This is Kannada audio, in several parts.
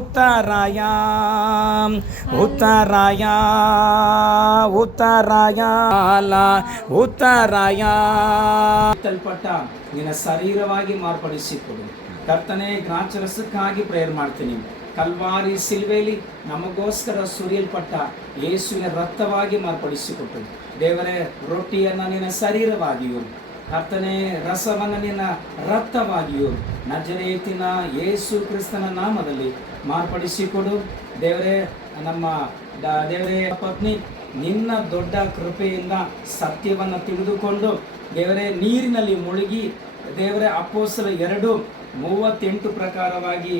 ಉತ್ತರಾಯ ಉತ್ತರಾಯ ಉತ್ತರಾಯ ಉತ್ತರಾಯ ತಲ್ಪಟ್ಟ ನಿನ್ನ ಶರೀರವಾಗಿ ಮಾರ್ಪಡಿಸಿಕೊಡು ಕರ್ತನೆ. ದ್ರಾಕ್ಷರಸಕ್ಕಾಗಿ ಪ್ರೇಯರ್ ಮಾಡ್ತೀನಿ. ಕಲ್ವಾರಿ ಸಿಲ್ವೆಯಲ್ಲಿ ನಮಗೋಸ್ಕರ ಸುರಿಯಲ್ಪಟ್ಟ ಯೇಸುವಿನ ರಕ್ತವಾಗಿ ಮಾರ್ಪಡಿಸಿಕೊಟ್ಟು ದೇವರೇ, ರೊಟ್ಟಿಯನ್ನು ನಿನ್ನ ಶರೀರವಾಗಿಯೂ ಕರ್ತನೆ ರಸವನ್ನು ನಿನ್ನ ರಕ್ತವಾಗಿಯೂ ನಜರೇತಿನ ಯೇಸು ಕ್ರಿಸ್ತನ ನಾಮದಲ್ಲಿ ಮಾರ್ಪಡಿಸಿಕೊಡು ದೇವರೇ. ನಮ್ಮ ದೇವರೇ ಪತ್ನಿ ನಿನ್ನ ದೊಡ್ಡ ಕೃಪೆಯಿಂದ ಸತ್ಯವನ್ನು ತಿಳಿದುಕೊಂಡು ದೇವರೇ ನೀರಿನಲ್ಲಿ ಮುಳುಗಿ ದೇವರೇ ಅಪೊಸ್ತಲ 2:38 ಪ್ರಕಾರವಾಗಿ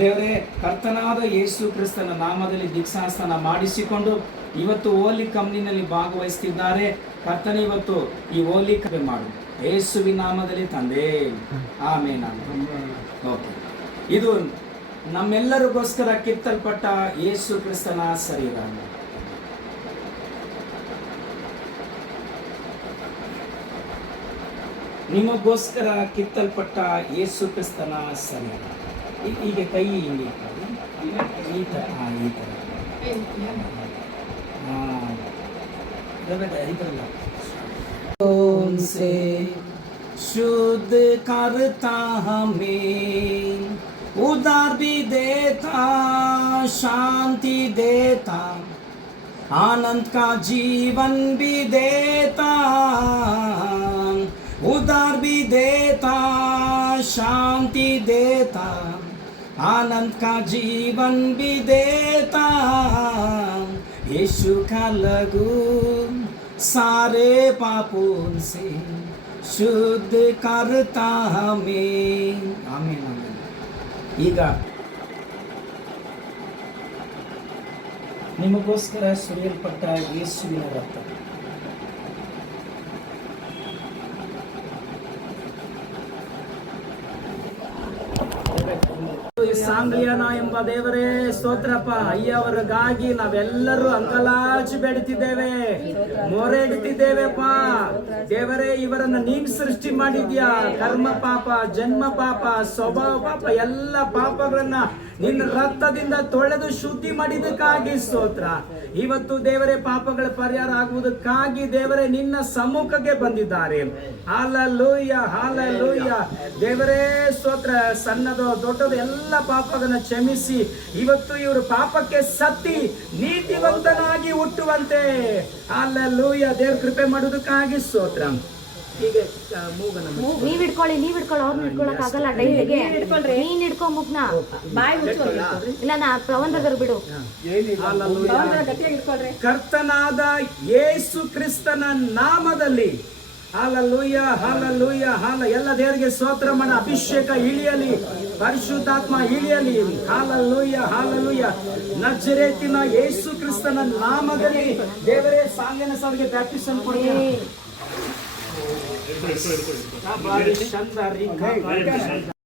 ದೇವರೇ ಕರ್ತನಾದ ಯೇಸು ಕ್ರಿಸ್ತನ ನಾಮದಲ್ಲಿ ದೀಕ್ಷಾಸ್ನಾನ ಮಾಡಿಸಿಕೊಂಡು ಇವತ್ತು ಹೋಲಿ ಕಂಪ್ನಿನಲ್ಲಿ ಭಾಗವಹಿಸ್ತಿದ್ದಾರೆ. ಕರ್ತನೆ ಇವತ್ತು ಈ ಹೋಲಿ ಕರೆ ಮಾಡು ಯೇಸುವಿನ ನಾಮದಲ್ಲಿ ತಂದೆ, ಆಮೇನ್. ಓಕೆ, ಇದು ನಮ್ಮೆಲ್ಲರಿಗೋಸ್ಕರ ಕಿತ್ತಲ್ಪಟ್ಟ ಯೇಸು ಕ್ರಿಸ್ತನ ಶರೀರ. ನಿಮಗೋಸ್ಕರ ಕಿತ್ತಲ್ಪಟ್ಟ ಯೇಸು ಕ್ರಿಸ್ತನ ಶರೀರ. ಹೀಗೆ ಕೈ ಹಿಂಗೆ ಈ ಥರ से शुद्ध करता हमें, उदार भी देता, शांति देता, आनंद का जीवन भी देता, उदार भी देता, शांति देता, आनंद का जीवन भी देता, यीशु का लहू सारे पापों से शुद्ध करता हमें. आमीन आमीन. ಈಗ ನಿಮಗೋಸ್ಕರ ಸುರಿಯಲ್ಪಟ್ಟ ಯೇಸುವಿನ ರಕ್ತ. ಸಾಂಗ್ಲಿಯಾನ ಎಂಬ ದೇವರೇ ಸ್ತೋತ್ರಪ್ಪ. ಅಯ್ಯವರಿಗಾಗಿ ನಾವೆಲ್ಲರೂ ಅಂಕಲಾಚಿ ಬೇಡುತ್ತಿದ್ದೇವೆ, ಮೊರೆ ಇಡುತ್ತಿದ್ದೇವೆಪ್ಪ ದೇವರೇ. ಇವರನ್ನ ನೀನು ಸೃಷ್ಟಿ ಮಾಡಿದ್ಯಾ. ಕರ್ಮ ಪಾಪ, ಜನ್ಮ ಪಾಪ, ಸ್ವಭಾವ ಪಾಪ, ಎಲ್ಲ ಪಾಪಗಳನ್ನ ನಿನ್ನ ರಕ್ತದಿಂದ ತೊಳೆದು ಶುದ್ಧಿ ಮಾಡಿದಕ್ಕಾಗಿ ಸ್ತೋತ್ರ. ಇವತ್ತು ದೇವರೇ ಪಾಪಗಳ ಪರಿಹಾರ ಆಗುವುದಕ್ಕಾಗಿ ದೇವರೇ ನಿನ್ನ ಸಮ್ಮುಖಕ್ಕೆ ಬಂದಿದ್ದಾರೆ. ಹಾಲೆಲೂಯ ಹಾಲೆಲೂಯ ದೇವರೇ ಸ್ತೋತ್ರ. ಸಣ್ಣದು ದೊಡ್ಡದು ಎಲ್ಲ ಪಾಪಗಳನ್ನ ಕ್ಷಮಿಸಿ ಇವತ್ತು ಇವರು ಪಾಪಕ್ಕೆ ಸತ್ತಿ ನೀತಿವಂತನಾಗಿ ಹುಟ್ಟುವಂತೆ ಹಾಲೆಲೂಯ ದೇವ್ರ ಕೃಪೆ ಮಾಡುವುದಕ್ಕಾಗಿ ಸ್ತೋತ್ರ. ಹೀಗೆ ನೀವ್ ಇಟ್ಕೊಳ್ಳಿ ಅವ್ರನ್ನ ಇಟ್ಕೊಳಕ್ ಆಗಲ್ಲ. ಡೈಲಿಗೆ ನೀನ್ ಇಟ್ಕೊ ಮುಗ್ನ ಇಲ್ಲ ನಾ ಪ್ರವಂದಗರು ಬಿಡು. ಕರ್ತನಾದ ಯೇಸು ಕ್ರಿಸ್ತನ ನಾಮದಲ್ಲಿ ಹಾಲೆಲೂಯ ಹಾಲೆಲೂಯ ಹಾಲ. ಎಲ್ಲ ದೇವರಿಗೆ ಸ್ತೋತ್ರ ಮಾಡ. ಅಭಿಷೇಕ ಇಳಿಯಲಿ, ಪರಿಶುದ್ಧಾತ್ಮ ಇಳಿಯಲಿ. Hallelujah hallelujah. ನಜರೇತಿನ ಯೇಸು ಕ್ರಿಸ್ತನ ನಾಮದಲ್ಲಿ ದೇವರೇ ಸಾಂಗನ ಸಾವಿಗೆ ಬ್ಯಾಪ್ಟಿಸಮ್ ಕೊಡ್ತೀನಿ.